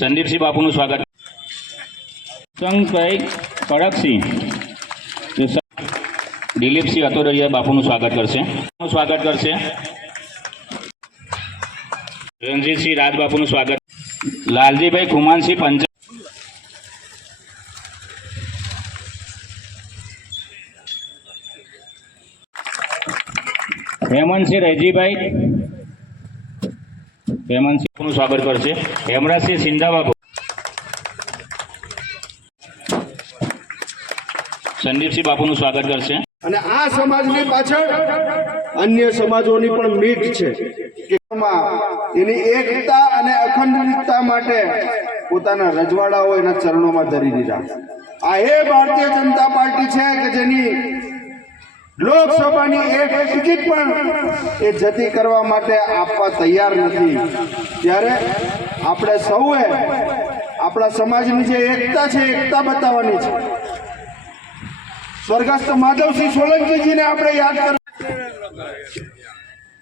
સંદીપસિંહ બાપુનું સ્વાગત. સંગભાઈ કડકસિંહ દિલીપસિંહ અતોરિયા બાપુનું સ્વાગત કરશે. રણજીતસિંહ રાજબાપુનું સ્વાગત. લાલજીભાઈ ખુમાનસિંહ પંચાલ. હેમંતસિંહ રેજીભાઈ નું સ્વાગત કરશે. હેમરાજસિંહ સિંધા બાપુ. સંદીપસિંહ બાપુનું સ્વાગત કરશે. અને આ સમાજની પાછળ અન્ય સમાજોની પણ મીટ છે કે એની એકતા અને અખંડિતતા માટે પોતાના રજવાડાઓ એના ચરણોમાં ધરી દીધા. આ એ ભારતીય જનતા પાર્ટી છે કે જેની લોકસભાની એક ટિકિટ પણ એ જતી કરવા માટે આપવા તૈયાર નથી. ત્યારે આપણે સૌએ આપણા સમાજની જે એકતા છે એકતા બતાવવાની છે. સ્વર્ગસ્થ માધવસિંહ સોલંકીજીને આપણે યાદ કરવું.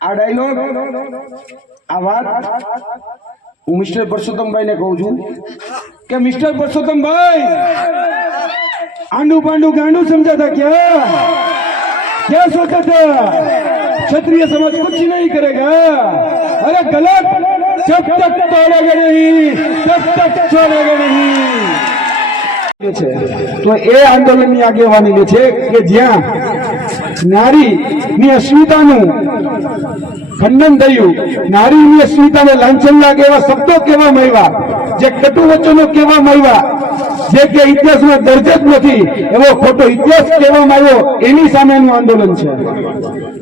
આ ડાયલોગ આ વાત હું મિસ્ટર પરસોત્તમભાઈને કહું છું કે મિસ્ટર પરસોત્તમભાઈ आंडू पांडू गांडू समझा था क्या सोचा था? क्षत्रिय समाज कुछ नहीं करेगा. अरे गलत. जब तक तोड़ेगा नहीं तब तक छोड़ेगा नहीं. तो ये आंदोलन ની આગેવાની છે કે જ્યાં નારીની અસ્મિતાનું ખંડન થયું, નારીની અસ્મિતાને લાંછન લાગે એવા શબ્દો કહેવામાં આવ્યા, જે કટુ વચનો કહેવામાં આવ્યા, જે કે ઇતિહાસમાં દર્જ જ નથી એવો ખોટો ઇતિહાસ કહેવામાં આવ્યો, એની સામેનું આંદોલન છે.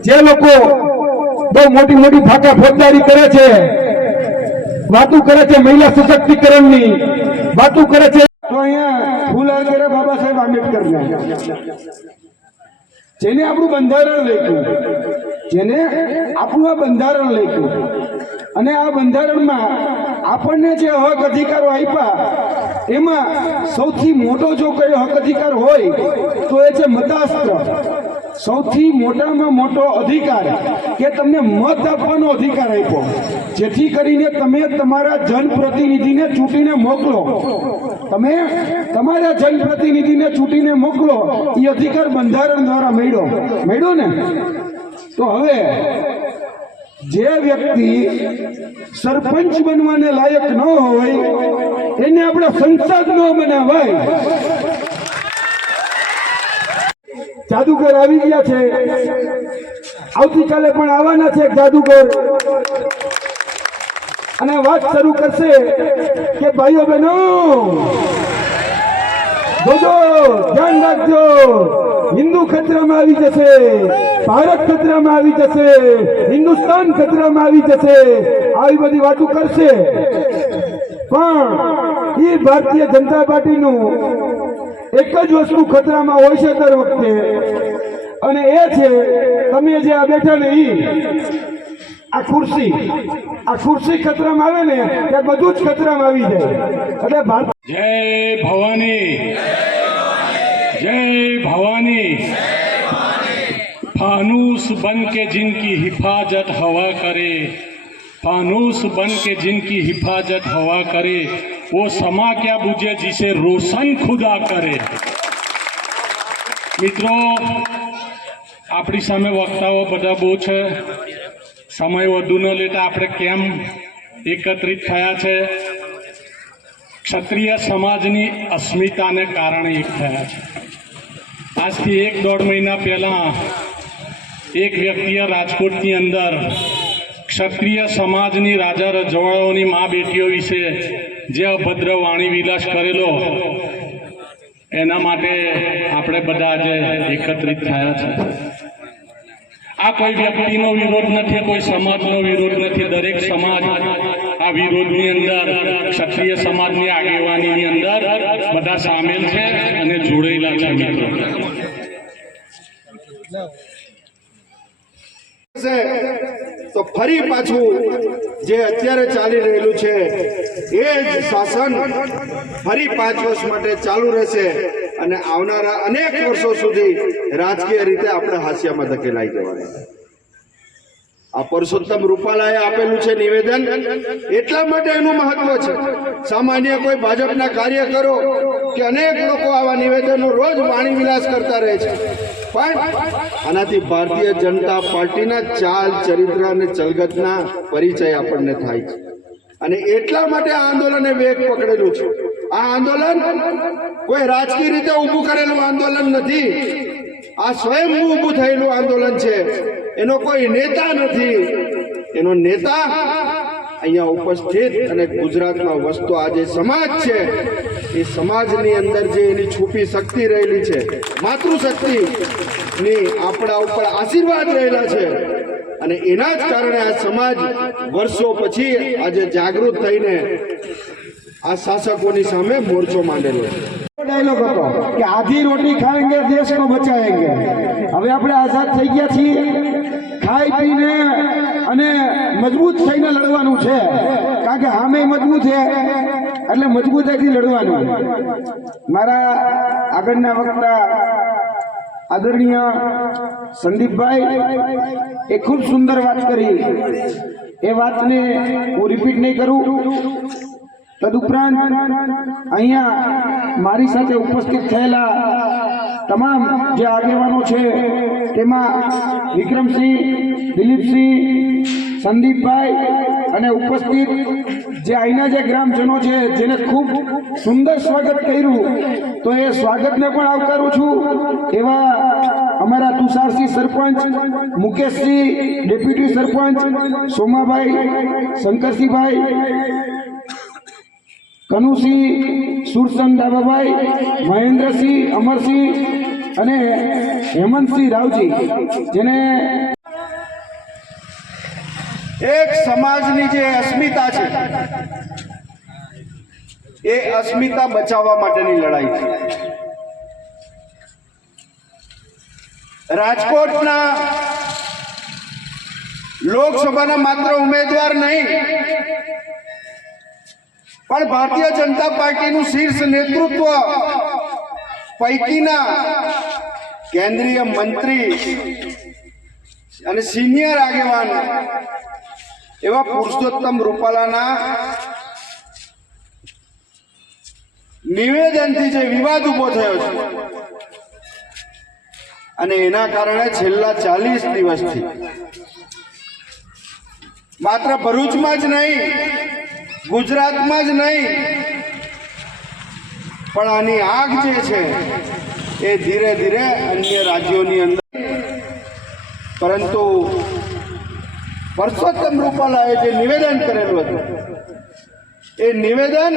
જે લોકો બહુ મોટી મોટી ફાકા ફોજદારી કરે છે, વાતો કરે છે મહિલા સશક્તિકરણની વાતો કરે છે, તો અહીંયા ફૂલ કરે બાબા સાહેબ આંબેડકરના, જેને આપણું બંધારણ લખ્યું, જેને આપણું આ બંધારણ લખ્યું, અને આ બંધારણમાં આપણને જે હક અધિકારો આપ્યા એમાં સૌથી મોટો જો કયો હક અધિકાર હોય તો એ છે મતાસ્ત્ર. સૌથી મોટામાં મોટો અધિકાર કે તમને મત આપવાનો અધિકાર આપ્યો, જેથી કરીને તમે તમારા જનપ્રતિનિધિને ચૂંટીને મોકલો. તમે તમારા જનપ્રતિનિધિને ચૂંટીને મોકલો એ અધિકાર બંધારણ દ્વારા મળ્યો ને. તો હવે જે વ્યક્તિ સરપંચ બનવાને લાયક ન હોય એને આપણે સંસદ ન બનાવાય. જાદુગર આવી ગયા છે, આવતીકાલે પણ આવવાના છે જાદુગર, અને વાત શરૂ કરશે કે ભાઈઓ બહેનો જોજો, ધ્યાન રાખજો, હિન્દુ ખતરામાં આવી જશે, ભારત ખતરામાં આવી જશે, હિન્દુસ્તાન ખતરામાં આવી જશે, આવી બધી વાતો કરશે. પણ એ ભારતીય જનતા પાર્ટીનું એક જ વસ્તુ ખતરામાં હોય છે દર વખતે, અને એ છે તમે જે આ બેઠા ને આ ખુરશી ખતરામાં આવે ને ત્યાં બધું જ ખતરામાં આવી જાય. એટલે જય ભવાની, जय भवानी. फानूस बन के जिनकी हिफाजत हवा करे, फानूस बन के जिनकी हिफाजत हवा करे, वो समा क्या बुझे जिसे रोशन खुदा करे. મિત્રો, આપણી સામે વક્તાઓ બધા બહુ છે, સમય વધુ ન લેતા આપણે કેમ એકત્રિત થયા છે? ક્ષત્રિય સમાજની અસ્મિતાને કારણે એક થયા છે. આજથી 1-1.5 મહિના પહેલાં એક વ્યક્તિએ રાજકોટની અંદર ક્ષત્રિય સમાજની રાજા રજવાડાઓની મા બેટીઓ વિશે જે અભદ્ર વાણી વિલાસ કરેલો, એના માટે આપણે બધા આજે એકત્રિત થયા છે. આ કોઈ વ્યક્તિનો વિરોધ નથી, કોઈ સમાજનો વિરોધ નથી. દરેક સમાજ આ વિરોધની અંદર, ક્ષત્રિય સમાજની આગેવાનીની અંદર બધા સામેલ છે અને જોડાયેલા છે. મિત્રો, તો ફરી પાછું જે અત્યારે ચાલી રહેલું છે એ જ શાસન ફરી 5 વર્ષ માટે ચાલુ રહેશે, અને આવનારા અનેક વર્ષો સુધી રાજકીય રીતે આપણે હાસ્યામાં ધકેલાઈ જવાના. આ પરસોત્તમ રૂપાલાએ આપેલું છે નિવેદન, એટલા માટે એનું મહત્વ છે. સામાન્ય કોઈ ભાજપના કાર્યકરો કે અનેક લોકો આવા નિવેદનો રોજ વાણી વિલાસ કરતા રહે છે, પણ આનાથી ભારતીય જનતા પાર્ટીના ચાલ, ચરિત્ર અને ચલગતના પરિચય આપણને થાય છે. અને એટલા માટે આ આંદોલને વેગ પકડેલું છે. આ આંદોલન કોઈ રાજકીય રીતે ઊભું કરેલું આંદોલન નથી. આ સ્વયંભૂ ઊભું થયેલું આંદોલન છે. એનો કોઈ નેતા નથી. એનો નેતા અહીંયા ઉપસ્થિત અને ગુજરાતમાં વસતો આ જે સમાજ છે, એ સમાજની અંદર જે એની છુપી શક્તિ રહેલી છે, માતૃશક્તિની આપણા ઉપર આશીર્વાદ રહેલા છે, અને એના જ કારણે આ સમાજ વર્ષો પછી આજે જાગૃત થઈને આ શાસકોની સામે મોરચો માંડેલો છે. ડાયલોગ હતો કે આધી રોટી ખાएंगे देश को बचाएंगे. હવે આપણે આઝાદ થઈ ગયા છીએ, ખાઈ પીને અને મજબૂત થઈને લડવાનું છે, કારણ કે સામે મજબૂત છે એટલે મજબૂતાઈથી લડવાનું. મારા આગળના વક્તા આદરણીય સંદીપભાઈ એ ખૂબ સુંદર વાત કરી. એ વાતને હું રિપીટ નહીં કરું. તદુપરાંત અહીંયા મારી સાથે ઉપસ્થિત થયેલા તમામ જે આગેવાનો છે, તેમાં વિક્રમસિંહ, દિલીપસિંહ, સંદીપભાઈ અને ઉપસ્થિત જે અહીંના જે ગ્રામજનો છે, જેને ખૂબ સુંદર સ્વાગત કર્યું, તો એ સ્વાગતને પણ આવકારું છું. એવા અમારા તુષારસિંહ સરપંચ, મુકેશસિંહ ડેપ્યુટી સરપંચ, સોમાભાઈ, શંકરસિંહભાઈ, કનુસિંહ, સુરસંગ દાબાભાઈ, મહેન્દ્રસિંહ, અમરસિંહ અને હેમંતસિંહ રાવજી, જેને એક સમાજની જે અસ્મિતા છે, એ અસ્મિતા બચાવવા માટેની લડાઈ છે. રાજકોટના લોકસભાના માત્ર ઉમેદવાર નહીં, પણ ભારતીય જનતા પાર્ટીનું શીર્ષ નેતૃત્વ પૈકીના કેન્દ્રીય મંત્રી અને સિનિયર આગેવાન એવા પુરુષોત્તમ રૂપાલાના નિવેદનથી જે વિવાદ ઉભો થયો છે, અને એના કારણે છેલ્લા 40 દિવસથી માત્ર ભરૂચમાં જ નહીં, ગુજરાતમાં જ નહીં, પણ આની આગ જે છે એ ધીરે ધીરે અન્ય રાજ્યોની અંદર. પરંતુ પરસોત્તમ રૂપાલાએ જે નિવેદન કરેલું હતું, એ નિવેદન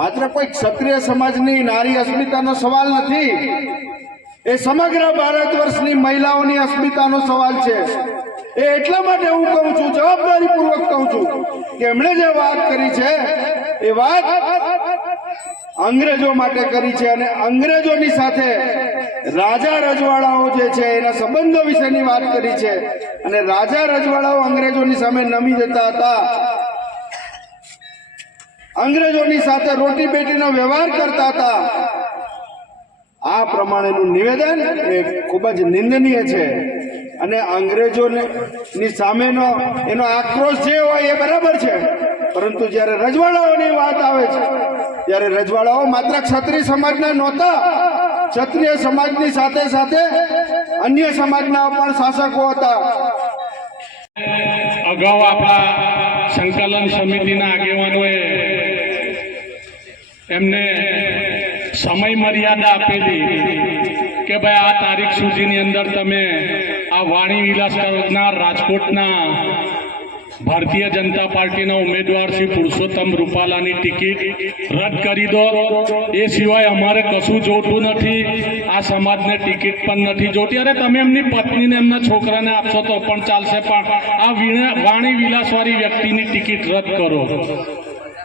માત્ર કોઈ ક્ષત્રિય સમાજની નારી અસ્મિતાનો સવાલ નથી. એ સમગ્ર ભારત વર્ષની મહિલાઓની અસ્મિતાનો સવાલ છે. એ એટલા માટે હું કહું છું, જવાબદારીપૂર્વક કહું છું, કે એમણે જે વાત કરી છે એ વાત અંગ્રેજો માટે કરી છે, અને અંગ્રેજોની સાથે રાજા રજવાડાઓ જે છે એના સંબંધો વિશેની વાત કરી છે. અને રાજા રજવાડાઓ અંગ્રેજોની સામે નમી જતા હતા, અંગ્રેજોની સાથે રોટી બેટીનો વ્યવહાર કરતા હતા. આ પ્રમાણેનું નિવેદન એ ખૂબ જ નિંદનીય છે. અને અંગ્રેજોની સામેનો એનો આક્રોશ જે હોય એ બરાબર છે, પરંતુ જ્યારે રજવાડાઓની વાત આવે છે, ત્યારે રજવાડાઓ માત્ર ક્ષત્રિય સમાજના નહોતા. ક્ષત્રિય સમાજની સાથે સાથે અન્ય સમાજના પણ શાસકો હતા. અગાઉ આપણા સંકલન સમિતિના આગેવાનોએ એમને સમય મર્યાદા આપેલી કે ભાઈ આ તારીખ સુધીની અંદર તમે આ વાણી વિલાસ કરનાર રાજકોટના ભારતીય જનતા પાર્ટીના ઉમેદવાર શ્રી પુરુષોત્તમ રૂપાલાની ટિકિટ રદ કરી દો. એ સિવાય અમારે કશું જોતું નથી, આ સમાજને ટિકિટ પણ નથી જોતી. અરે તમે એમની પત્નીને એમના છોકરાને આપશો તો પણ ચાલશે, પણ આ વાણી વિલાસવાળી વ્યક્તિની ટિકિટ રદ કરો.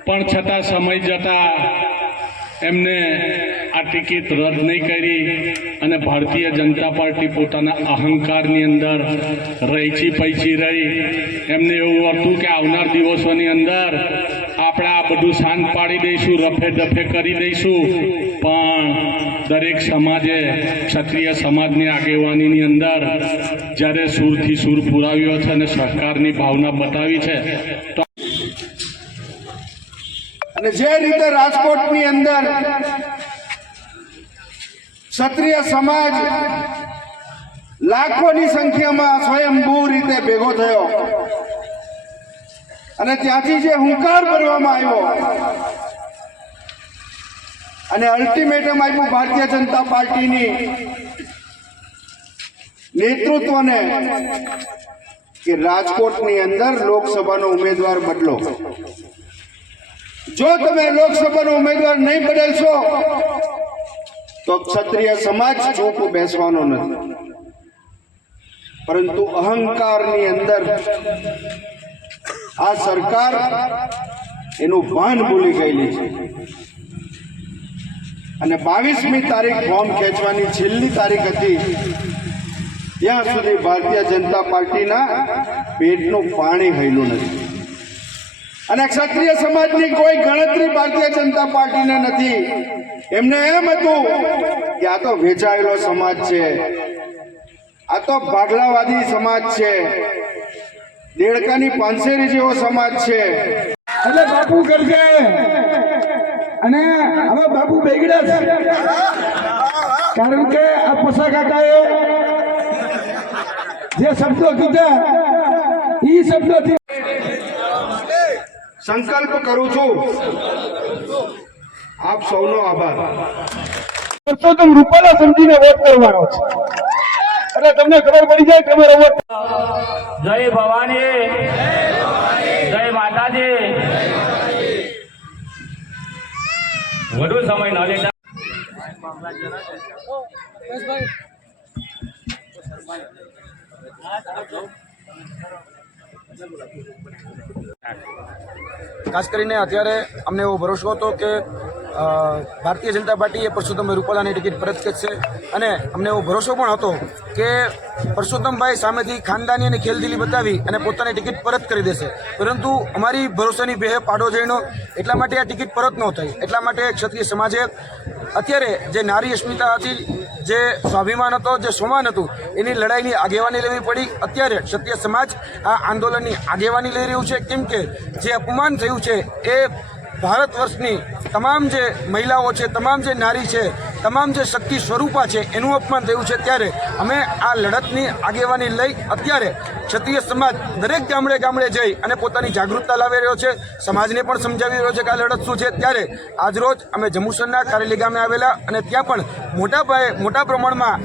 પણ છતાં સમય જતા એમને આ ટિકિટ રદ નહીં કરી, અને ભારતીય જનતા પાર્ટી પોતાના અહંકારની અંદર રહીચી પૈચી રહી. એમને એવું હતું કે આવનાર દિવસોની અંદર આ આપણે આ બધું શાંત પાડી દઈશું, રફે દફે કરી દઈશું, પણ દરેક સમાજે ક્ષત્રિય સમાજની આગેવાનીની અંદર જ્યારે સૂરથી સૂર પુરાવ્યો છે અને સહકારની ભાવના બતાવી છે તો અને જે રીતે રાજકોટની અંદર ક્ષત્રિય સમાજ લાખોની સંખ્યામાં સ્વયંભૂ રીતે ભેગો થયો અને ત્યાંથી જે હુંકાર ભરવામાં આવ્યો અને અલ્ટિમેટમ આપ્યું ભારતીય જનતા પાર્ટીની નેતૃત્વને કે રાજકોટની અંદર લોકસભાનો ઉમેદવાર બદલો. જો તમે લોકસભાનો ઉમેદવાર નહીં બદલશો તો ક્ષત્રિય સમાજ ચૂપ બેસવાનો નથી. પરંતુ અહંકારની અંદર આ સરકાર એનું ભાન ભૂલી ગયેલી છે અને 22મી તારીખ ફોર્મ ખેંચવાની છેલ્લી તારીખ હતી. ત્યાં સુધી ભારતીય જનતા પાર્ટીના પેટનું પાણી હૈલું નથી અને ક્ષત્રિય સમાજની કોઈ ગણતરી ભારતીય જનતા પાર્ટીને નથી. એમને એમ હતું કે આ તો વેચાયેલો સમાજ છે, આ તો ભાગલાવાદી સમાજ છે, દેડકાની પાંસેરી જેવો સમાજ છે. એટલે બાપુ કરશે અને હવે બાપુ બેગડ્યા છે, કારણ કે આ પસા કાકાએ જે શબ્દો કીધા એ શબ્દોથી સંકલ્પ કરું છું. આપ સૌનો આભાર. પરસોત્તમ રૂપાલા સમજીને વોટ કરવાનો છે એટલે તમને ખબર પડી જાય તમારો વોટ. જય ભવાની, જય માતાજી. વધુ સમય ન લેતા ખાસ કરીને અત્યારે અમને એવો ભરોસો હતો કે ભારતીય જનતા પાર્ટી એ પરસોત્તમભાઈ રૂપાલાની ટિકિટ પરત ખેંચશે અને અમને એવો ભરોસો પણ હતો કે પરસોત્તમભાઈ સામેથી ખાનદાની અને ખેલદિલી બતાવી અને પોતાની ટિકિટ પરત કરી દેશે. પરંતુ અમારી ભરોસાની ભેહે પાડો જઈનો એટલા માટે આ ટિકિટ પરત ન થઈ. એટલા માટે ક્ષત્રિય સમાજે અત્યારે જે નારી અસ્મિતા હતી, જે સ્વાભિમાન હતો, જે સ્વમાન હતું, એની લડાઈની આગેવાની લેવી પડી. અત્યારે ક્ષત્રિય સમાજ આ આંદોલનની આગેવાની લઈ રહ્યું છે, કેમ કે જે અપમાન થયું છે એ ભારત વર્ષની તમામ જે મહિલાઓ છે, તમામ જે નારી છે, તમામ જે શક્તિ સ્વરૂપા છે એનું અપમાન થયું છે. ત્યારે અમે આ લડતની આગેવાની લઈ અત્યારે ક્ષત્રિય સમાજ દરેક ગામડે ગામડે જઈ અને પોતાની જાગૃતતા લાવી રહ્યો છે, સમાજને પણ સમજાવી રહ્યો છે કે આ લડત શું છે. ત્યારે આજરોજ અમે જંબુસરના કારેલી ગામે આવેલા અને ત્યાં પણ મોટા પ્રમાણમાં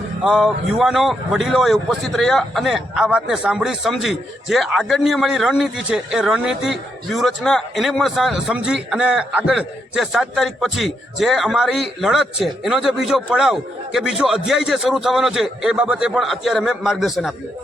યુવાનો વડીલોએ ઉપસ્થિત રહ્યા અને આ વાતને સાંભળી સમજી જે આગળની અમારી રણનીતિ છે એ રણનીતિ વ્યૂહરચના એને પણ સમજી અને આગળ જે 7 તારીખ પછી જે અમારી લડત છે એનો જે બીજો પડાવ કે બીજો અધ્યાય જે શરૂ થવાનો છે એ બાબતે પણ અત્યારે અમે માર્ગદર્શન આપ્યું.